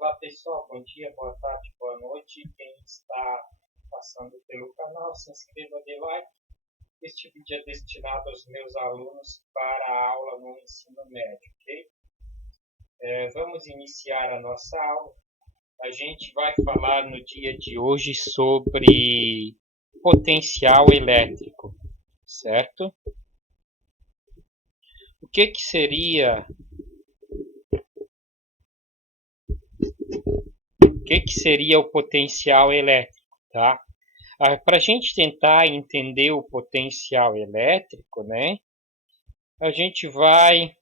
Olá pessoal, bom dia, boa tarde, boa noite. Quem está passando pelo canal, se inscreva, dê like. Este vídeo é destinado aos meus alunos para a aula no ensino médio, ok? Vamos iniciar a nossa aula. A gente vai falar no dia de hoje sobre potencial elétrico, certo? O que seria o potencial elétrico, tá? Para a gente tentar entender o potencial elétrico, né? A gente vai...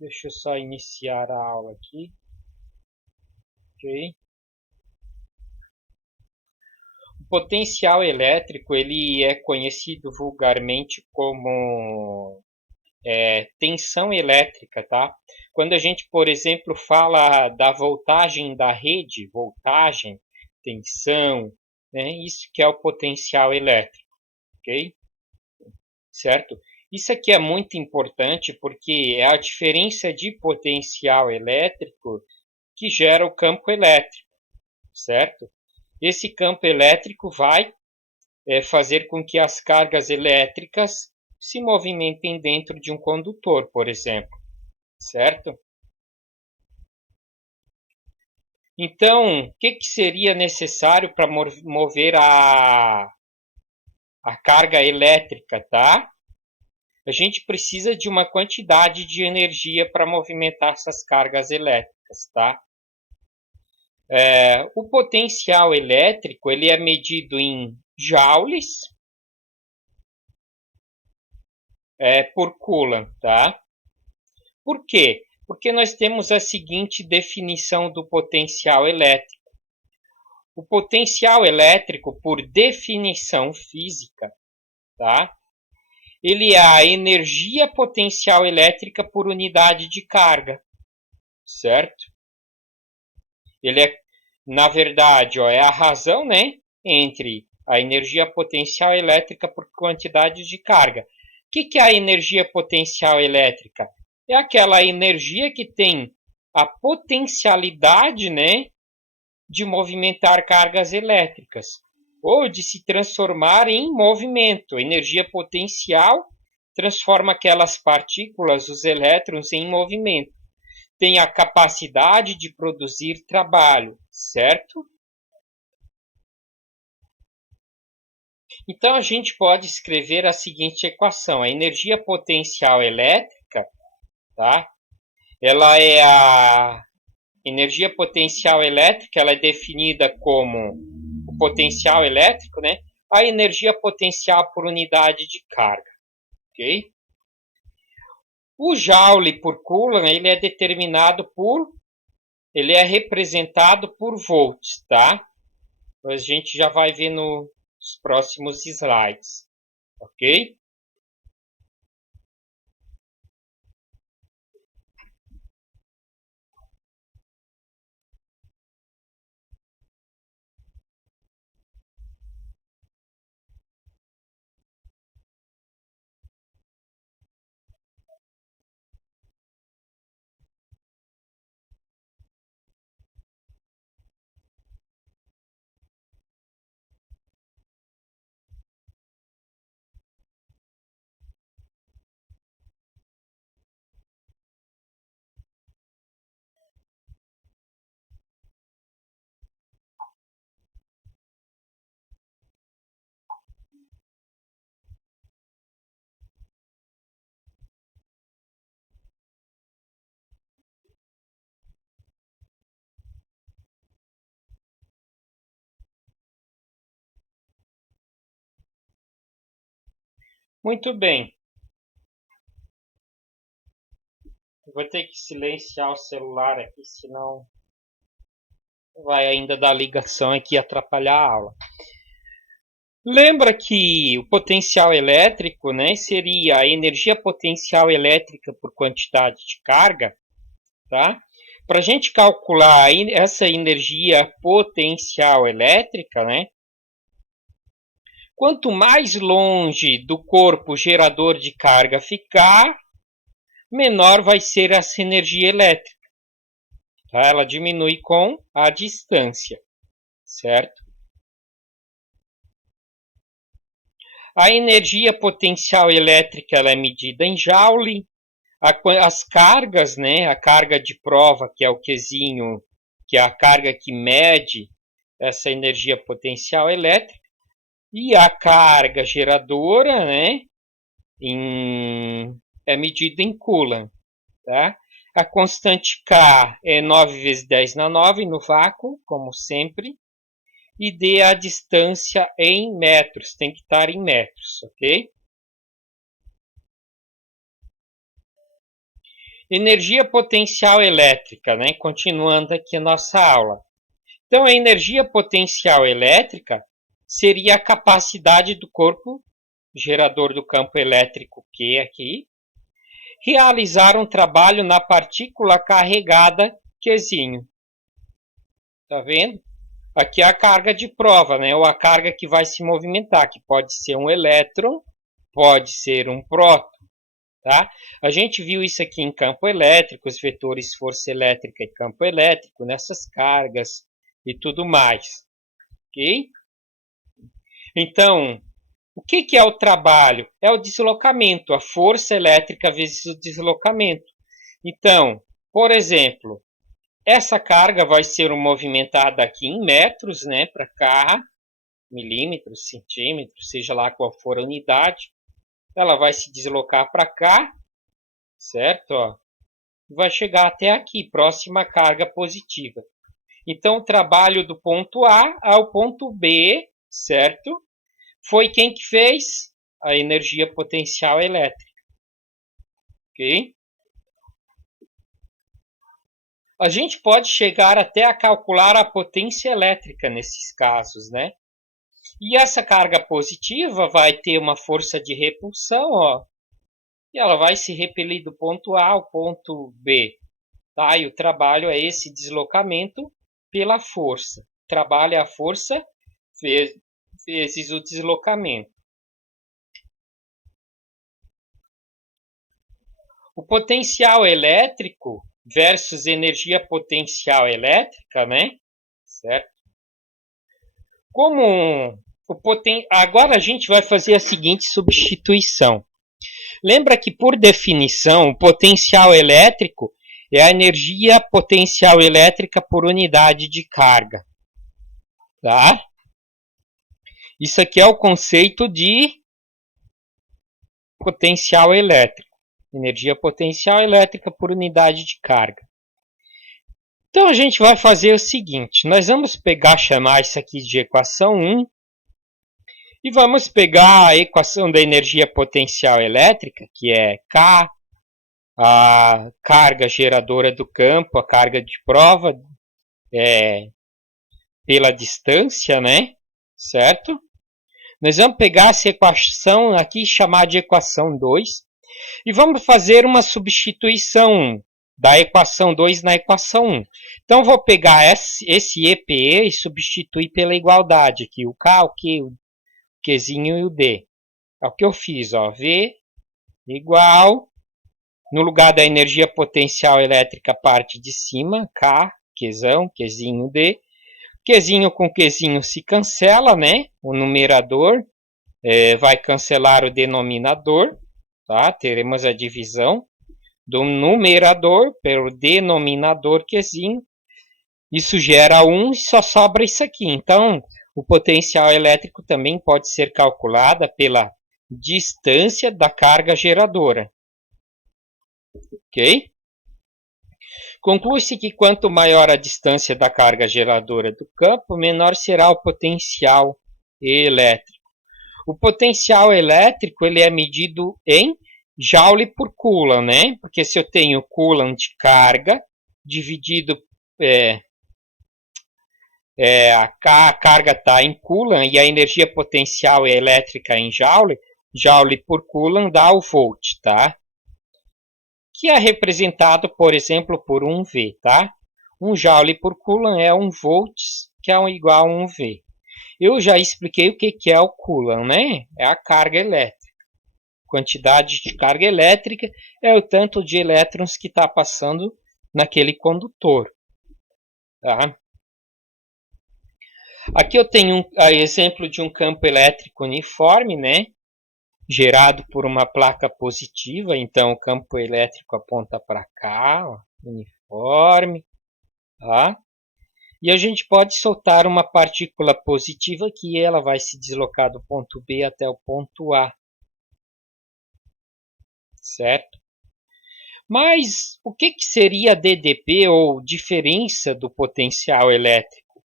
Deixa eu só iniciar a aula aqui. Ok? O potencial elétrico ele é conhecido vulgarmente como tensão elétrica, tá? Quando a gente, por exemplo, fala da voltagem da rede, voltagem, tensão, né? Isso que é o potencial elétrico, ok? Certo? Isso aqui é muito importante porque é a diferença de potencial elétrico que gera o campo elétrico, certo? Esse campo elétrico vai fazer com que as cargas elétricas se movimentem dentro de um condutor, por exemplo, certo? Então, o que seria necessário para mover a carga elétrica, tá? A gente precisa de uma quantidade de energia para movimentar essas cargas elétricas, tá? O potencial elétrico ele é medido em joules por Coulomb, tá? Por quê? Porque nós temos a seguinte definição do potencial elétrico. O potencial elétrico, por definição física, tá? Ele é a energia potencial elétrica por unidade de carga, certo? Ele é, na verdade, é a razão, né, entre a energia potencial elétrica por quantidade de carga. O que é a energia potencial elétrica? É aquela energia que tem a potencialidade, né, de movimentar cargas elétricas ou de se transformar em movimento. Energia potencial transforma aquelas partículas, os elétrons, em movimento. Tem a capacidade de produzir trabalho, certo? Então a gente pode escrever a seguinte equação: a energia potencial elétrica, tá? Ela é a energia potencial elétrica, ela é definida como o potencial elétrico, né? A energia potencial por unidade de carga, ok? O joule por Coulomb, ele é determinado ele é representado por volts, tá? A gente já vai ver nos próximos slides, ok? Muito bem. Eu vou ter que silenciar o celular aqui, senão vai ainda dar ligação aqui e atrapalhar a aula. Lembra que o potencial elétrico, né, seria a energia potencial elétrica por quantidade de carga, tá? Para a gente calcular essa energia potencial elétrica, né, quanto mais longe do corpo gerador de carga ficar, menor vai ser essa energia elétrica. Tá? Ela diminui com a distância, certo? A energia potencial elétrica ela é medida em Joule. As cargas, né? A carga de prova, que é o Qzinho, que é a carga que mede essa energia potencial elétrica, e a carga geradora, né? É medida em Coulomb. Tá? A constante K é 9 vezes 10 na 9 no vácuo, como sempre. E D a distância em metros, tem que estar em metros, ok? Energia potencial elétrica, né? Continuando aqui a nossa aula. Então, a energia potencial elétrica seria a capacidade do corpo gerador do campo elétrico Q aqui, realizar um trabalho na partícula carregada Qzinho. Tá vendo? Aqui é a carga de prova, né? Ou a carga que vai se movimentar, que pode ser um elétron, pode ser um próton. Tá? A gente viu isso aqui em campo elétrico, os vetores força elétrica e campo elétrico, nessas cargas e tudo mais. Ok? Então, o que é o trabalho? É o deslocamento, a força elétrica vezes o deslocamento. Então, por exemplo, essa carga vai ser movimentada aqui em metros, né, para cá, milímetros, centímetros, seja lá qual for a unidade. Ela vai se deslocar para cá, certo? Ó, vai chegar até aqui, próxima carga positiva. Então, o trabalho do ponto A ao ponto B, certo? Foi quem que fez? A energia potencial elétrica. Ok? A gente pode chegar até a calcular a potência elétrica nesses casos, né? E essa carga positiva vai ter uma força de repulsão, ó, e ela vai se repelir do ponto A ao ponto B. Tá? E o trabalho é esse deslocamento pela força. O trabalho é a força vezes o deslocamento. O potencial elétrico versus energia potencial elétrica, né? Certo? Agora a gente vai fazer a seguinte substituição. Lembra que, por definição, o potencial elétrico é a energia potencial elétrica por unidade de carga. Tá? Isso aqui é o conceito de potencial elétrico. Energia potencial elétrica por unidade de carga. Então, a gente vai fazer o seguinte. Nós vamos chamar isso aqui de equação 1. E vamos pegar a equação da energia potencial elétrica, que é K, a carga geradora do campo, a carga de prova pela distância, né? Certo? Nós vamos pegar essa equação aqui e chamar de equação 2 e vamos fazer uma substituição da equação 2 na equação 1. Então, vou pegar esse EPE e substituir pela igualdade aqui, o K, o Q, o Qzinho e o D. É o que eu fiz, ó, V igual, no lugar da energia potencial elétrica, parte de cima, K, Qzão, Qzinho, D. Qzinho com Qzinho se cancela, né? O numerador vai cancelar o denominador, tá? Teremos a divisão do numerador pelo denominador Qzinho. Isso gera 1 e só sobra isso aqui. Então, o potencial elétrico também pode ser calculada pela distância da carga geradora. Ok? Conclui-se que quanto maior a distância da carga geradora do campo, menor será o potencial elétrico. O potencial elétrico ele é medido em Joule por Coulomb, né? Porque se eu tenho Coulomb de carga dividido a carga está em Coulomb e a energia potencial elétrica em Joule, Joule por Coulomb dá o volt, tá? Que é representado, por exemplo, por 1V, tá? 1 Joule por Coulomb é 1 volt, que é igual a 1V. Eu já expliquei o que é o Coulomb, né? É a carga elétrica. Quantidade de carga elétrica é o tanto de elétrons que está passando naquele condutor. Tá? Aqui eu tenho um exemplo de um campo elétrico uniforme, né? Gerado por uma placa positiva, então o campo elétrico aponta para cá, ó, uniforme, tá? E a gente pode soltar uma partícula positiva que ela vai se deslocar do ponto B até o ponto A, certo? Mas o que seria DDP ou diferença do potencial elétrico,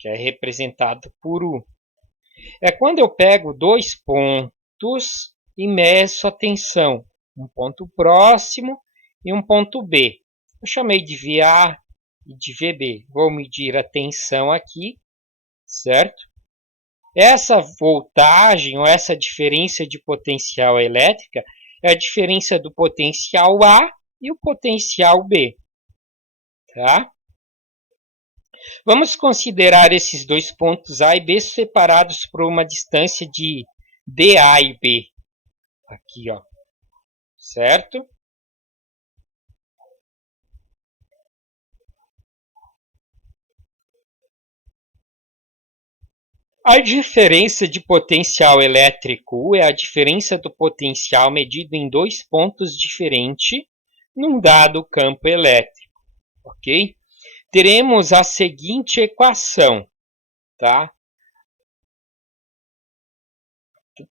que é representado por U? É quando eu pego dois pontos e meço a tensão, um ponto próximo e um ponto B. Eu chamei de VA e de VB. Vou medir a tensão aqui, certo? Essa voltagem ou essa diferença de potencial elétrica é a diferença do potencial A e o potencial B, tá? Vamos considerar esses dois pontos A e B separados por uma distância de DA e B. Aqui, ó, certo? A diferença de potencial elétrico é a diferença do potencial medido em dois pontos diferentes num dado campo elétrico, ok? Teremos a seguinte equação, tá?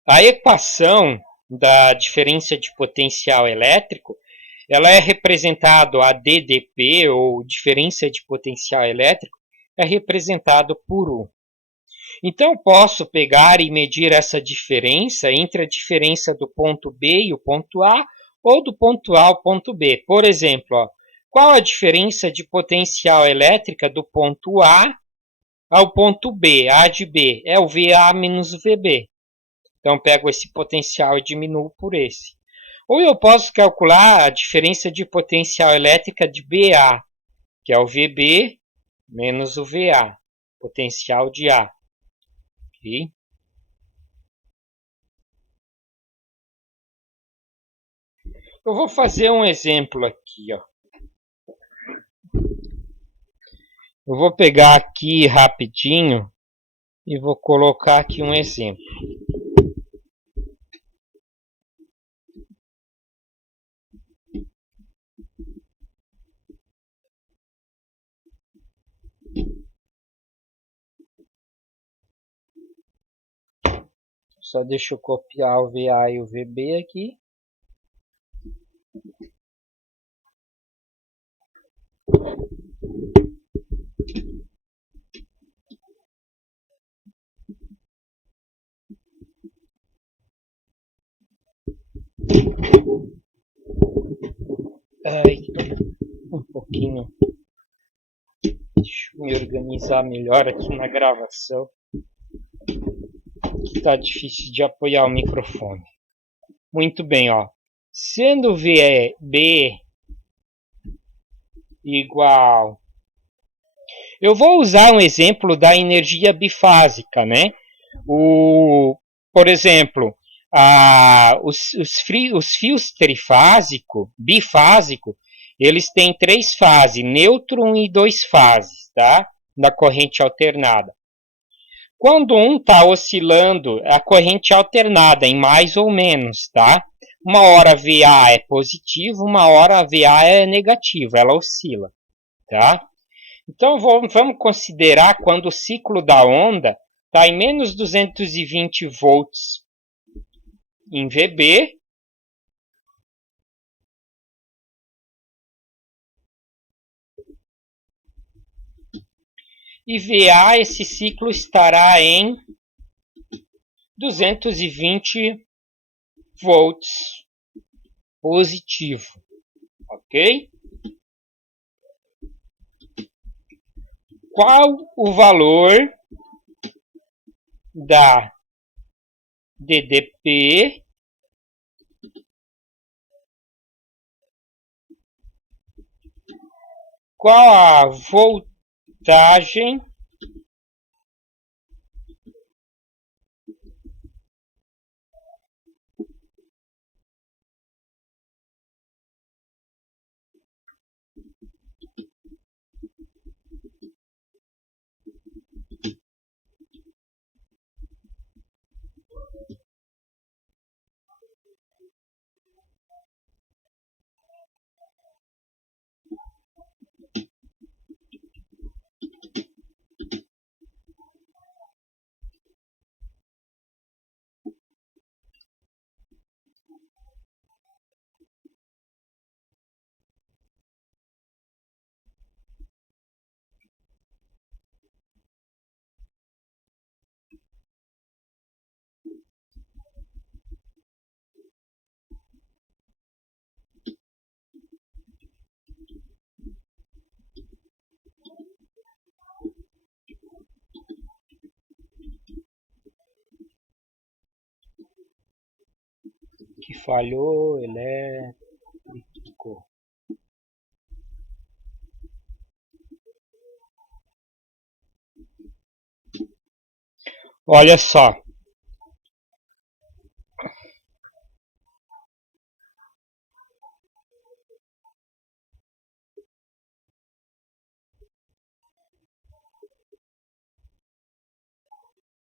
A equação da diferença de potencial elétrico, ela é representada, a DDP, ou diferença de potencial elétrico, é representado por U. Então, posso pegar e medir essa diferença entre a diferença do ponto B e o ponto A, ou do ponto A ao ponto B. Por exemplo, ó, qual a diferença de potencial elétrica do ponto A ao ponto B? A de B é o VA menos o VB. Então, pego esse potencial e diminuo por esse. Ou eu posso calcular a diferença de potencial elétrica de BA, que é o VB menos o VA, potencial de A. Okay? Eu vou fazer um exemplo aqui, ó. Eu vou pegar aqui rapidinho e vou colocar aqui um exemplo. Só deixa eu copiar o VA e o VB aqui. Ai, um pouquinho. Deixa eu me organizar melhor aqui na gravação. Que tá difícil de apoiar o microfone. Muito bem, ó. Sendo VB igual. Eu vou usar um exemplo da energia bifásica, né? Por exemplo, os fios trifásico, bifásico, eles têm três fases, nêutron e dois fases, tá? Na corrente alternada. Quando um está oscilando, a corrente alternada em mais ou menos, tá? Uma hora VA é positivo, uma hora VA é negativo, ela oscila, tá? Então vamos considerar quando o ciclo da onda está em menos 220 volts em VB, e VA, esse ciclo estará em 220 volts positivo, ok? Qual o valor da DDP qual a voltagem falhou, elétrico. Olha só.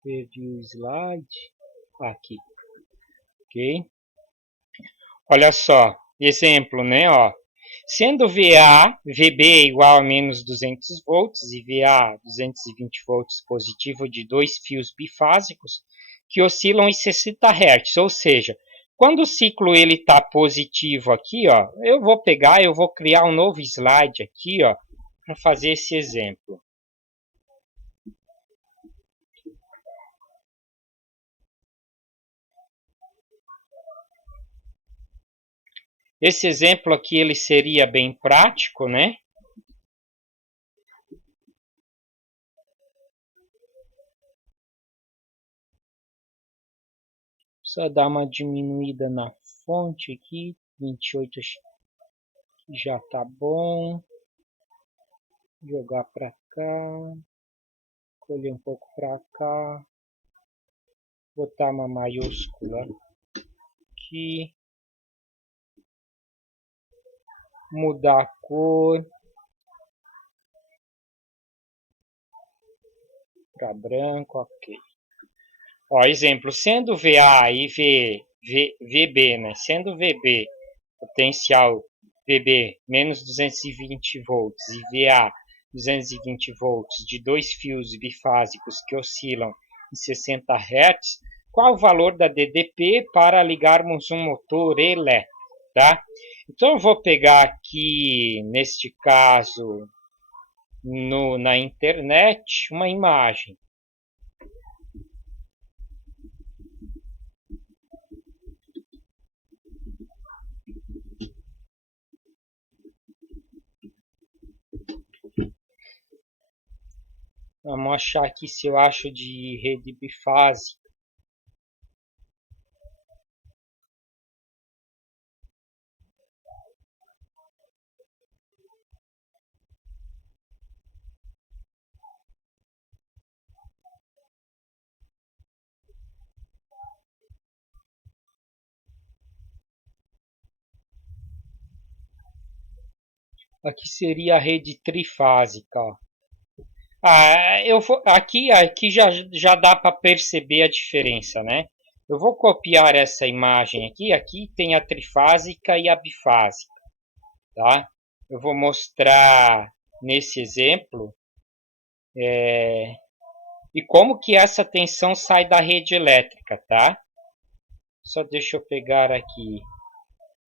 Perdi o slide. Aqui. Ok? Olha só. Exemplo, né? Ó. Sendo VA, VB igual a menos 200 volts e VA 220 volts positivo de dois fios bifásicos que oscilam em 60 Hz, ou seja, quando o ciclo ele está positivo aqui, ó, eu vou criar um novo slide aqui, ó, para fazer esse exemplo. Esse exemplo aqui ele seria bem prático, né? Só dar uma diminuída na fonte aqui, 28 já tá bom. Jogar para cá, escolher um pouco para cá, botar uma maiúscula aqui, mudar a cor para branco, ok. Ó, exemplo, sendo VA e VB, né? Sendo VB, potencial VB menos 220 volts e VA 220 volts de dois fios bifásicos que oscilam em 60 Hz, qual o valor da DDP para ligarmos um motor elétrico, tá? Então eu vou pegar aqui, neste caso, na internet, uma imagem. Vamos achar aqui se eu acho de rede bifásica. Aqui seria a rede trifásica. Ó. Aqui já dá para perceber a diferença, né? Eu vou copiar essa imagem aqui. Aqui tem a trifásica e a bifásica, tá? Eu vou mostrar nesse exemplo e como que essa tensão sai da rede elétrica, tá? Só deixa eu pegar aqui.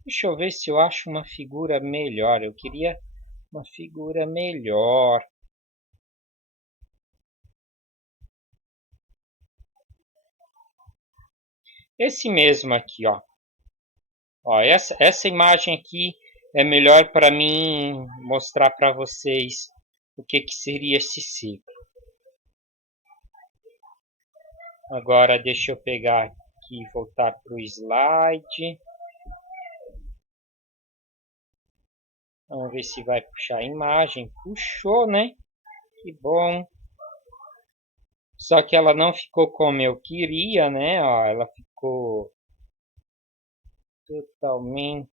Deixa eu ver se eu acho uma figura melhor. Eu queria uma figura melhor. Esse mesmo aqui, ó. Ó, essa imagem aqui é melhor para mim mostrar para vocês o que seria esse ciclo. Agora deixa eu pegar aqui e voltar para o slide. Vamos ver se vai puxar a imagem. Puxou, né? Que bom. Só que ela não ficou como eu queria, né? Ó, ela ficou totalmente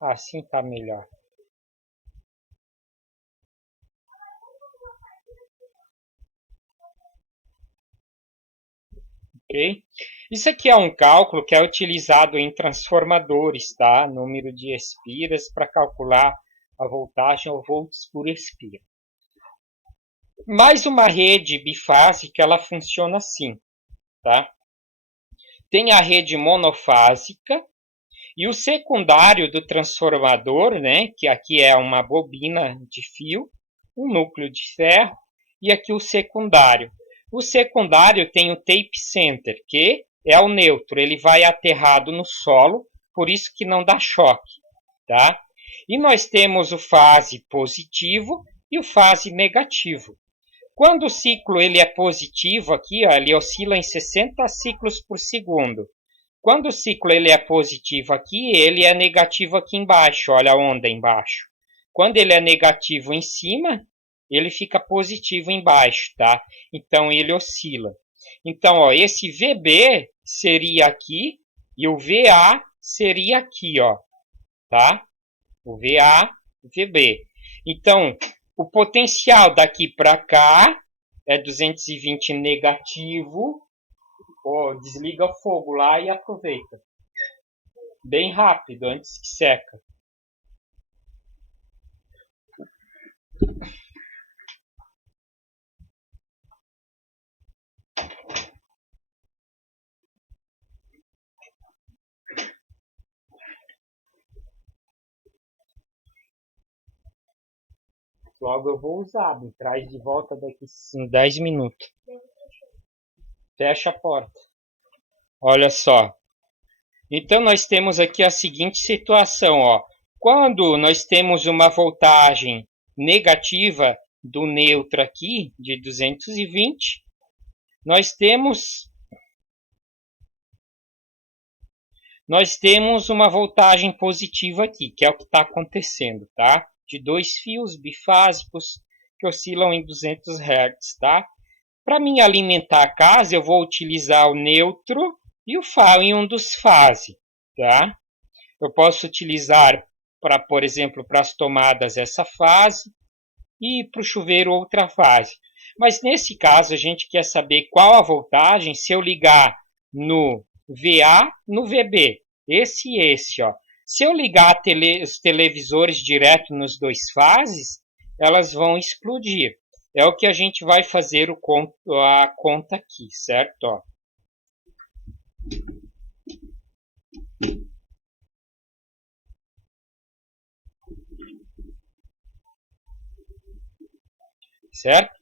assim tá melhor. Ok? Isso aqui é um cálculo que é utilizado em transformadores, tá? Número de espiras para calcular a voltagem ou volts por espira. Mas uma rede bifásica, ela funciona assim, tá? Tem a rede monofásica e o secundário do transformador, né? Que aqui é uma bobina de fio, um núcleo de ferro e aqui o secundário. O secundário tem o tape center, que é o neutro, ele vai aterrado no solo, por isso que não dá choque, tá? E nós temos o fase positivo e o fase negativo. Quando o ciclo ele é positivo aqui, ó, ele oscila em 60 ciclos por segundo. Quando o ciclo ele é positivo aqui, ele é negativo aqui embaixo, olha a onda embaixo. Quando ele é negativo em cima, ele fica positivo embaixo, tá? Então ele oscila. Então, ó, esse VB seria aqui e o VA seria aqui, ó, tá? O VA, VB. Então, o potencial daqui para cá é 220 negativo. Oh, desliga o fogo lá e aproveita. Bem rápido, antes que seca. Logo eu vou usar, me traz de volta daqui 10 minutos. Fecha a porta. Olha só. Então nós temos aqui a seguinte situação, ó. Quando nós temos uma voltagem negativa do neutro aqui, de 220, nós temos uma voltagem positiva aqui, que é o que está acontecendo, tá? De dois fios bifásicos que oscilam em 200 Hz, tá? Para mim alimentar a casa, eu vou utilizar o neutro e o Fal em um dos fases, tá? Eu posso utilizar, por exemplo, para as tomadas essa fase e para o chuveiro outra fase. Mas nesse caso, a gente quer saber qual a voltagem se eu ligar no VA, no VB. Esse e esse, ó. Se eu ligar os televisores direto nos dois fases, elas vão explodir. É o que a gente vai fazer a conta aqui, certo? Ó. Certo?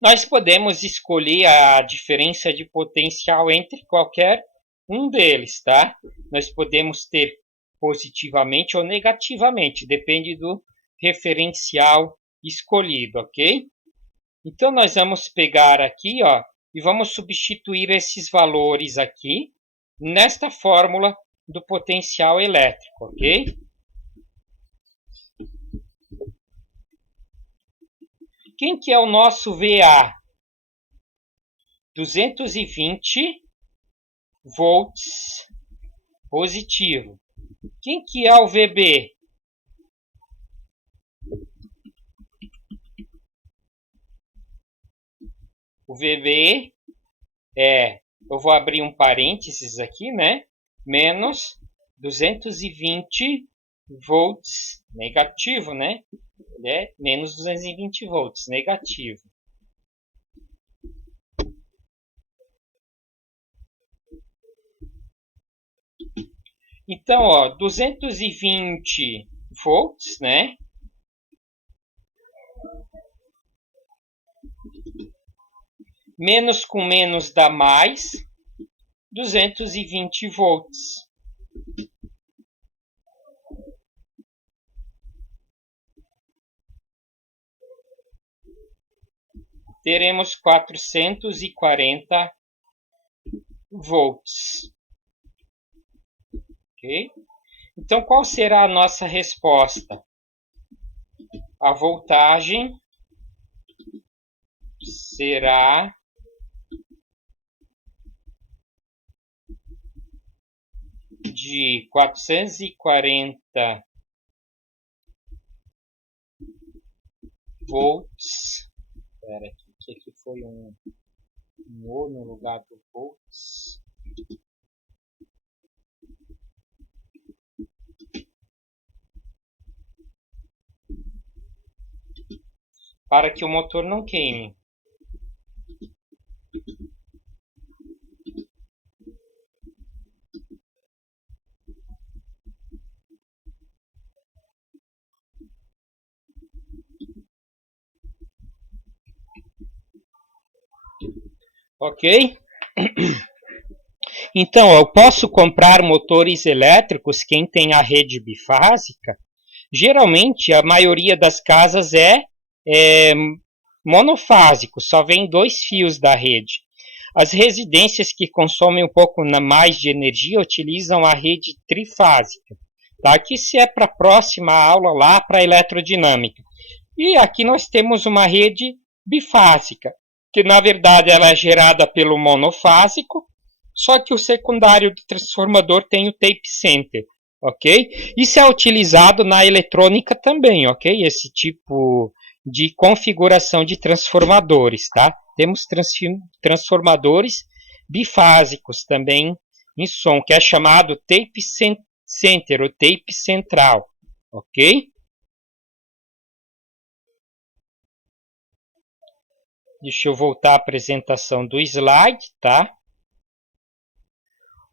Nós podemos escolher a diferença de potencial entre qualquer um deles, tá? Nós podemos ter positivamente ou negativamente, depende do referencial escolhido, ok? Então, nós vamos pegar aqui, ó, e vamos substituir esses valores aqui nesta fórmula do potencial elétrico, ok? Quem que é o nosso VA? 220 volts positivo. Quem que é o VB? O VB é, eu vou abrir um parênteses aqui, né? Menos 220 volts negativo, né? Ele é menos 220 volts negativo. Então, ó, 220 volts, né? Menos com menos dá mais 220 volts. Teremos 440 volts. Ok? Então, qual será a nossa resposta? A voltagem será de 440 volts. Espera aqui, que aqui foi um O no lugar do volts. Para que o motor não queime. Ok? Então, eu posso comprar motores elétricos, quem tem a rede bifásica. Geralmente, a maioria das casas é monofásico, só vem 2 fios da rede. As residências que consomem um pouco mais de energia utilizam a rede trifásica. Tá? Aqui se é para a próxima aula lá para eletrodinâmica. E aqui nós temos uma rede bifásica, que na verdade ela é gerada pelo monofásico, só que o secundário do transformador tem o tape center, ok? Isso é utilizado na eletrônica também, ok? Esse tipo de configuração de transformadores, tá? Temos transformadores bifásicos também em som, que é chamado tape center, ou tape central, ok? Deixa eu voltar à apresentação do slide, tá?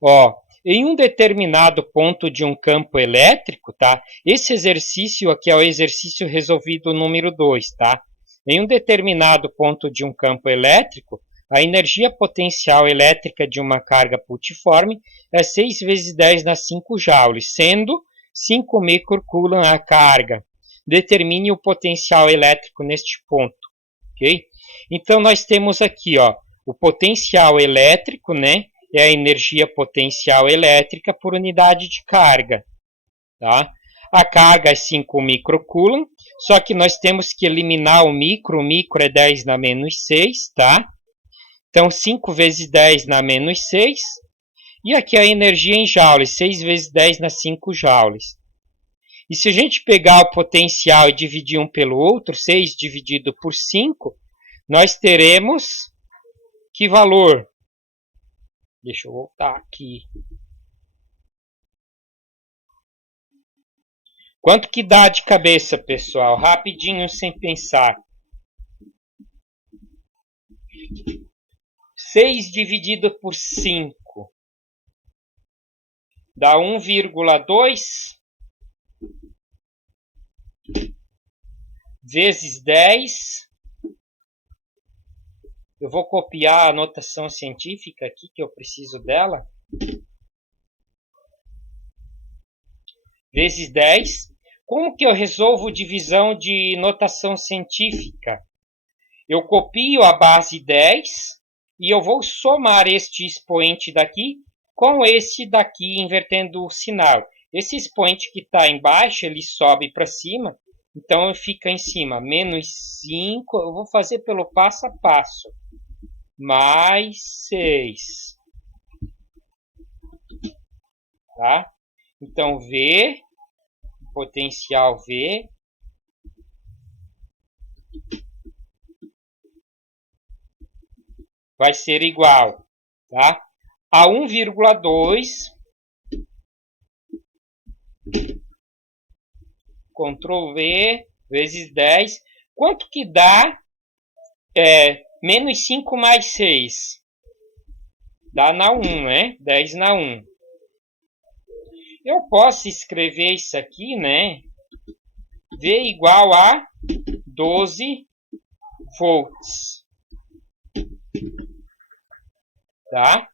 Ó, em um determinado ponto de um campo elétrico, tá? Esse exercício aqui é o exercício resolvido número 2, tá? Em um determinado ponto de um campo elétrico, a energia potencial elétrica de uma carga pultiforme é 6 vezes 10 na 5 joules, sendo 5 microcoulomb a carga. Determine o potencial elétrico neste ponto, ok? Então, nós temos aqui, ó, o potencial elétrico, né? É a energia potencial elétrica por unidade de carga, tá? A carga é 5 microcoulomb, só que nós temos que eliminar o micro é 10 na menos 6, tá? Então, 5 vezes 10 na menos 6, e aqui a energia em joules, 6 vezes 10 na 5 joules. E se a gente pegar o potencial e dividir um pelo outro, 6 dividido por 5, nós teremos que valor? Deixa eu voltar aqui. Quanto que dá de cabeça, pessoal? Rapidinho, sem pensar. 6 dividido por 5 dá 1,2 vezes 10. Eu vou copiar a notação científica aqui, que eu preciso dela. Vezes 10. Como que eu resolvo divisão de notação científica? Eu copio a base 10 e eu vou somar este expoente daqui com este daqui, invertendo o sinal. Esse expoente que está embaixo, ele sobe para cima, então fica em cima. Menos 5, eu vou fazer pelo passo a passo. Mais 6. Tá? Então, V, potencial V, vai ser igual, tá? A 1,2, Ctrl V, vezes 10. Quanto que dá menos 5 mais 6? Dá na 1, né? 10 na 1. Eu posso escrever isso aqui, né? V igual a 12 volts. Tá?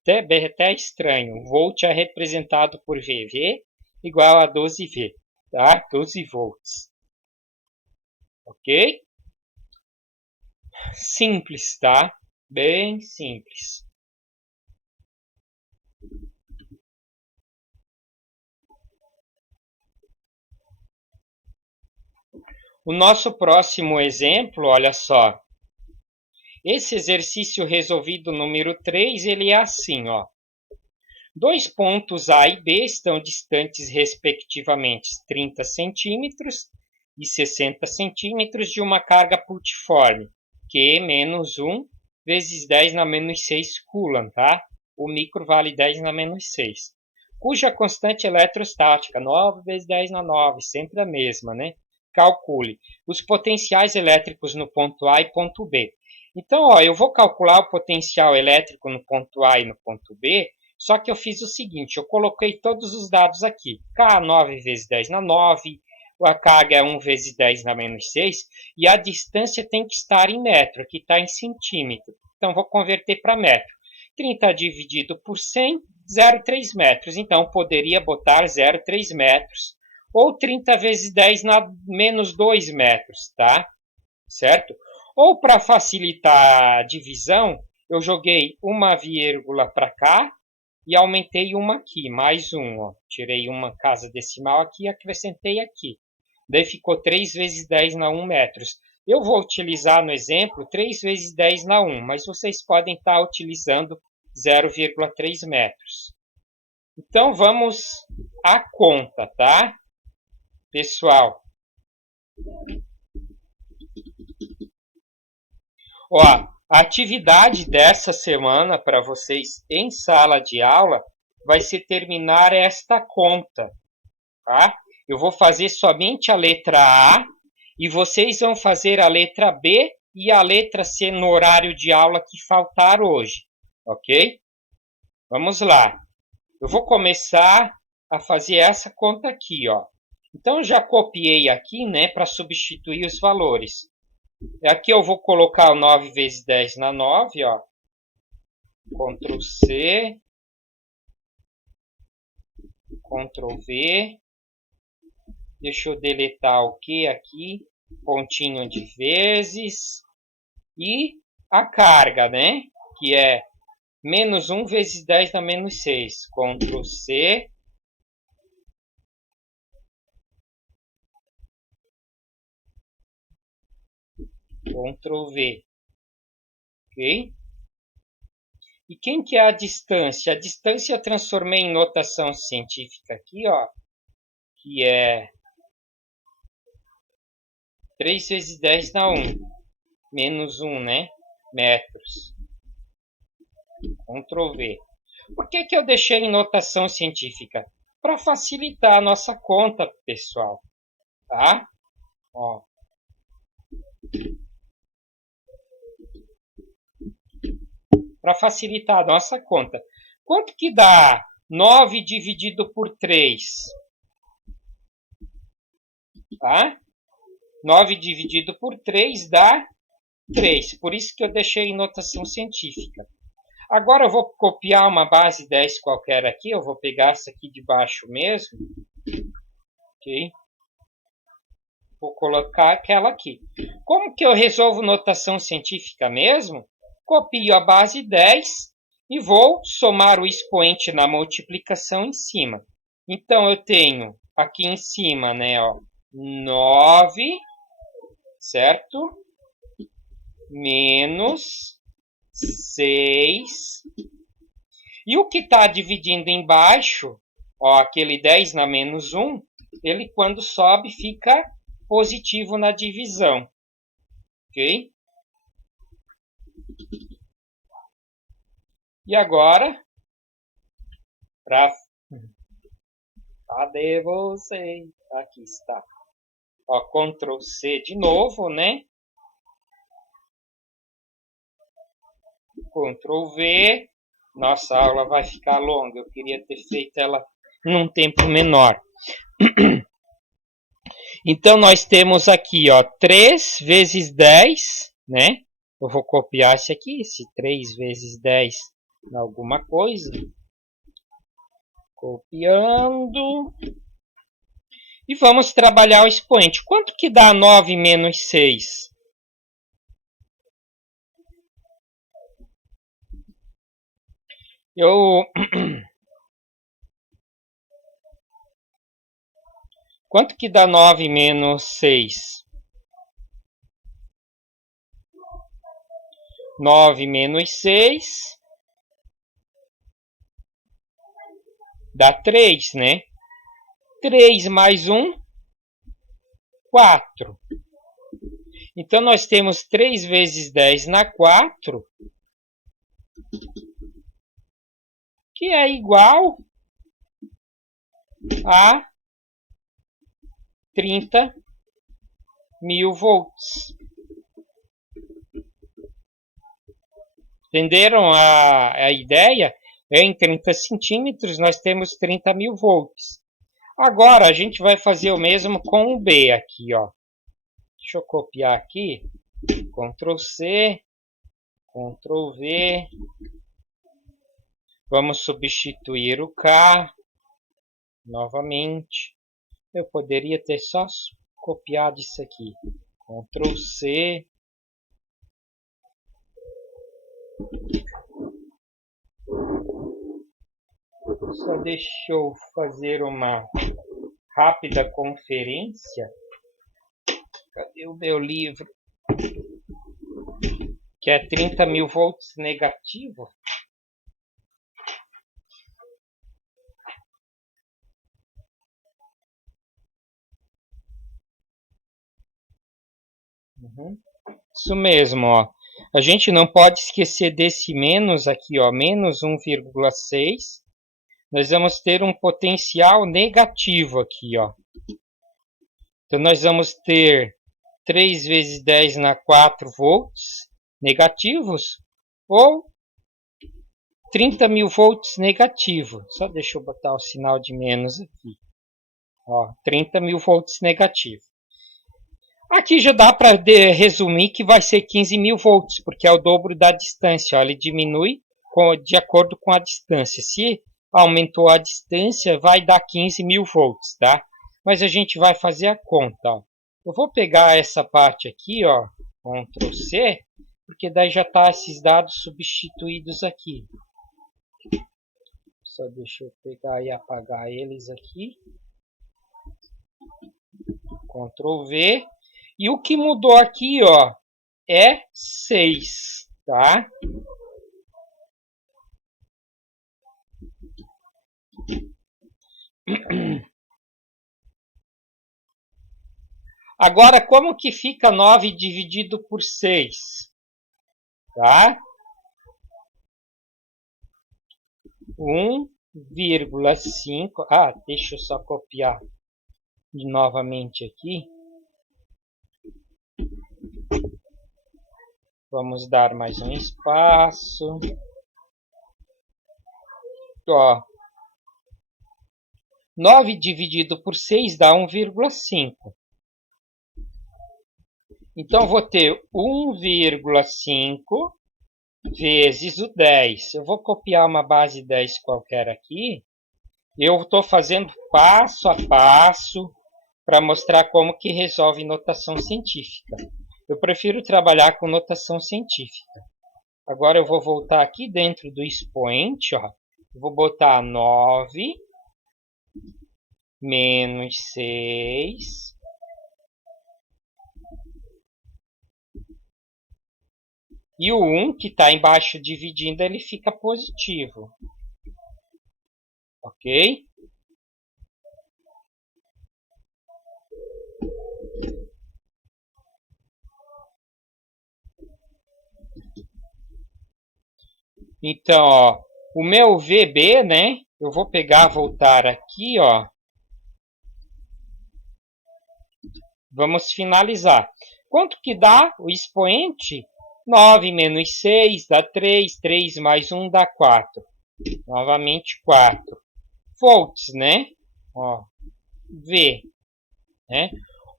Até estranho. Volt é representado por V. V igual a 12V. Tá? 12 volts. Ok? Simples, tá? Bem simples. O nosso próximo exemplo, olha só. Esse exercício resolvido número 3, ele é assim, ó. 2 pontos A e B estão distantes, respectivamente, 30 centímetros e 60 centímetros de uma carga pultiforme, Q menos 1 vezes 10 na menos 6 coulomb, tá? O micro vale 10 na menos 6. Cuja constante eletrostática, 9 vezes 10 na 9, sempre a mesma, né? Calcule os potenciais elétricos no ponto A e ponto B. Então, ó, eu vou calcular o potencial elétrico no ponto A e no ponto B, só que eu fiz o seguinte, eu coloquei todos os dados aqui. K 9 vezes 10 na 9, a carga é 1 vezes 10 na menos 6, e a distância tem que estar em metro, aqui está em centímetro. Então, vou converter para metro. 30 dividido por 100, 0,3 metros. Então, poderia botar 0,3 metros. Ou 30 vezes 10 na menos 2 metros, tá? Certo? Ou para facilitar a divisão, eu joguei uma vírgula para cá e aumentei uma aqui, mais um. Ó. Tirei uma casa decimal aqui e acrescentei aqui. Daí ficou 3 vezes 10 na 1 metros. Eu vou utilizar no exemplo 3 vezes 10 na 1, mas vocês podem estar utilizando 0,3 metros. Então, vamos à conta, tá? Pessoal. Ó, a atividade dessa semana para vocês em sala de aula vai ser terminar esta conta, tá? Eu vou fazer somente a letra A e vocês vão fazer a letra B e a letra C no horário de aula que faltar hoje, ok? Vamos lá. Eu vou começar a fazer essa conta aqui, ó. Então, já copiei aqui, né, para substituir os valores. Aqui eu vou colocar o 9 vezes 10 na 9, ó. Ctrl C. Ctrl V. Deixa eu deletar o Q aqui. Pontinho de vezes. E a carga, né? Que é menos 1 vezes 10 na menos 6. Ctrl C. Ctrl V. Ok? E quem que é a distância? A distância eu transformei em notação científica aqui, ó. Que é 3 vezes 10 na 1. Menos 1, né? Metros. Ctrl V. Por que eu deixei em notação científica? Para facilitar a nossa conta, pessoal. Tá? Ó. Para facilitar a nossa conta. Quanto que dá 9 dividido por 3? Tá? 9 dividido por 3 dá 3. Por isso que eu deixei em notação científica. Agora eu vou copiar uma base 10 qualquer aqui. Eu vou pegar essa aqui de baixo mesmo. Ok? Vou colocar aquela aqui. Como que eu resolvo notação científica mesmo? Copio a base 10 e vou somar o expoente na multiplicação em cima. Então, eu tenho aqui em cima, né, ó, 9, certo? Menos 6. E o que está dividindo embaixo, ó, aquele 10 na menos 1, ele quando sobe fica positivo na divisão. Ok? E agora, cadê você? Aqui está. Ó, Ctrl C de novo, né? Ctrl V. Nossa, a aula vai ficar longa. Eu queria ter feito ela num tempo menor. Então, nós temos aqui, ó, 3 vezes 10, né? Eu vou copiar esse aqui, esse 3 vezes 10 em alguma coisa. Copiando. E vamos trabalhar o expoente. Quanto que dá 9 menos 6? Quanto que dá 9 menos 6? 9 menos 6 dá 3, né? 3 mais 1, 4. Então, nós temos 3 vezes 10 na 4, que é igual a 30 mil volts. Entenderam a ideia? Em 30 centímetros, nós temos 30 mil volts. Agora, a gente vai fazer o mesmo com o B aqui, ó. Deixa eu copiar aqui. Ctrl C, Ctrl V. Vamos substituir o K novamente. Eu poderia ter só copiado isso aqui. Ctrl C. Só deixa eu fazer uma rápida conferência. Cadê o meu livro? Que é 30.000 volts negativo. Isso mesmo, ó. A gente não pode esquecer desse menos aqui, ó, menos 1,6. Nós vamos ter um potencial negativo aqui, ó. Então, nós vamos ter 3 vezes 10 na 4 volts negativos ou 30.000 volts negativo. Só deixa eu botar o sinal de menos aqui. Ó, 30.000 volts negativo. Aqui já dá para resumir que vai ser 15.000 volts, porque é o dobro da distância. Ó, ele diminui de acordo com a distância. Se aumentou a distância, vai dar 15.000 volts, tá? Mas a gente vai fazer a conta. Ó. Eu vou pegar essa parte aqui, ó, Ctrl C, porque daí já está esses dados substituídos aqui. Só deixa eu pegar e apagar eles aqui. Ctrl V. E o que mudou aqui, ó, é 6, tá? Agora, como que fica 9 dividido por 6? Tá? 1,5. Ah, deixa eu só copiar novamente aqui. Vamos dar mais um espaço. Ó, 9 dividido por 6 dá 1,5. Então, vou ter 1,5 vezes o 10. Eu vou copiar uma base 10 qualquer aqui. Eu estou fazendo passo a passo para mostrar como que resolve notação científica. Eu prefiro trabalhar com notação científica. Agora eu vou voltar aqui dentro do expoente. Ó. Vou botar 9 menos 6 e o 1 que está embaixo dividindo, ele fica positivo. Ok? Então, ó, o meu VB, né? Eu vou pegar, voltar aqui, ó. Vamos finalizar. Quanto que dá o expoente? 9 menos 6 dá 3. 3 mais 1 dá 4. Novamente 4. Volts, né? Ó, V. Né?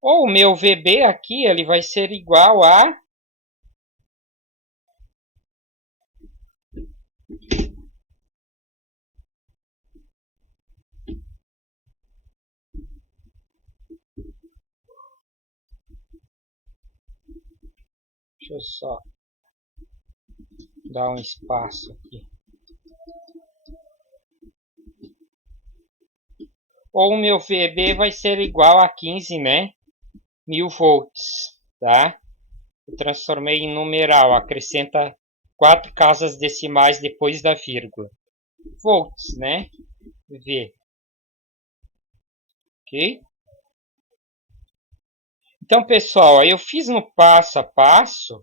Ou o meu VB aqui, ele vai ser igual a... Deixa eu só dar um espaço aqui. Ou o meu VB vai ser igual a 15, né? 1000 volts, tá? Eu transformei em numeral, acrescenta 4 casas decimais depois da vírgula. Volts, né? V. Ok? Então, pessoal, eu fiz no passo a passo.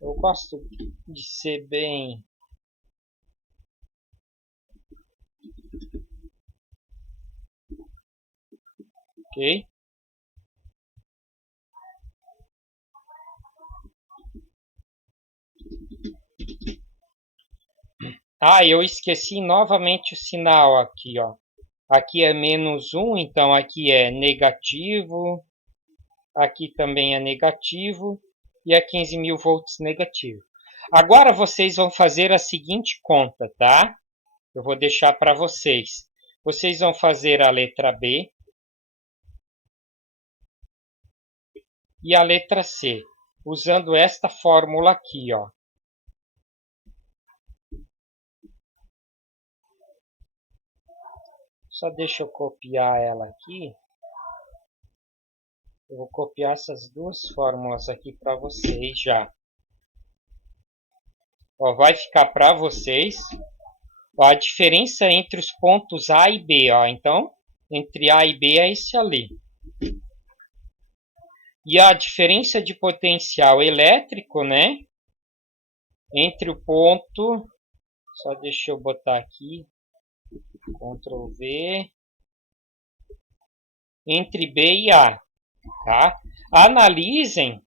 Eu gosto de ser bem... Ok? Ah, eu esqueci novamente o sinal aqui, ó. Aqui é menos 1, então aqui é negativo. Aqui também é negativo. E é 15.000 volts negativo. Agora vocês vão fazer a seguinte conta, tá? Eu vou deixar para vocês. Vocês vão fazer a letra B e a letra C, usando esta fórmula aqui, ó. Só deixa eu copiar ela aqui. Eu vou copiar essas duas fórmulas aqui para vocês já. Ó, vai ficar para vocês. Ó, a diferença entre os pontos A e B, ó. Então, entre A e B é esse ali. E a diferença de potencial elétrico, né? Entre o ponto... Só deixa eu botar aqui. Ctrl V. Entre B e A. Tá? Analisem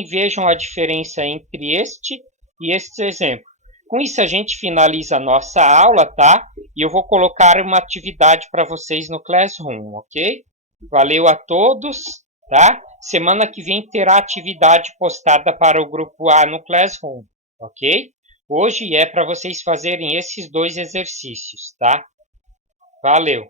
e vejam a diferença entre este e este exemplo. Com isso, a gente finaliza a nossa aula, tá? E eu vou colocar uma atividade para vocês no Classroom, ok? Valeu a todos, tá? Semana que vem terá atividade postada para o grupo A no Classroom, ok? Hoje é para vocês fazerem esses dois exercícios, tá? Valeu!